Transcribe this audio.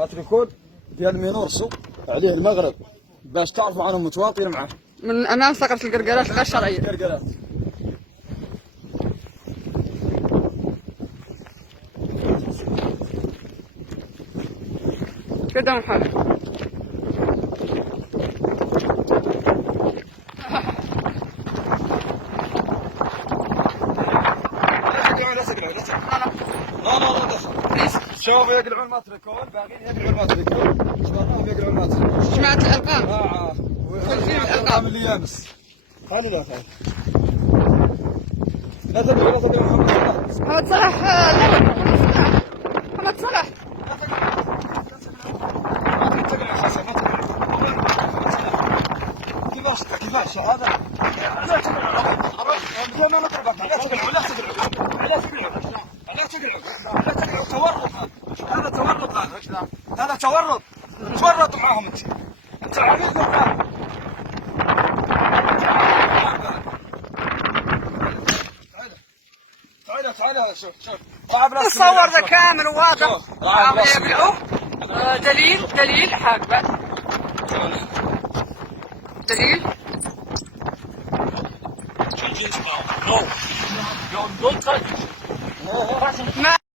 ماتريكول ديال مينورسو عليه المغرب باش تعرفوا عنهم متواطئين معاه من امام ثقافه القرقرات غير شرعيه. القرقرات. كده محل شوفوا يقلعون ماتريكول، باغيين يقلعون ماتريكول، شبابهم يقلعون ماتريكول. جماعه الارقام. ويخلفين الارقام اللي يامس. خلي لا خالد. لا تدعوا لا تدعوا محمد صلاح. محمد صلاح. كيفاش هذا؟ لا تقلعوا بدون ما نطلبك، لا تقلعوا لا تقلعوا لا تقلعوا لا تقلعوا لا تقلعوا. تورط هذا تورط هذا تورط. تورط معاهم انت. انت عبيد وقال. تعال شوف تصور ذا كامل وواضح. يبلعوا دليل حاجبه دليل. No, don't touch it.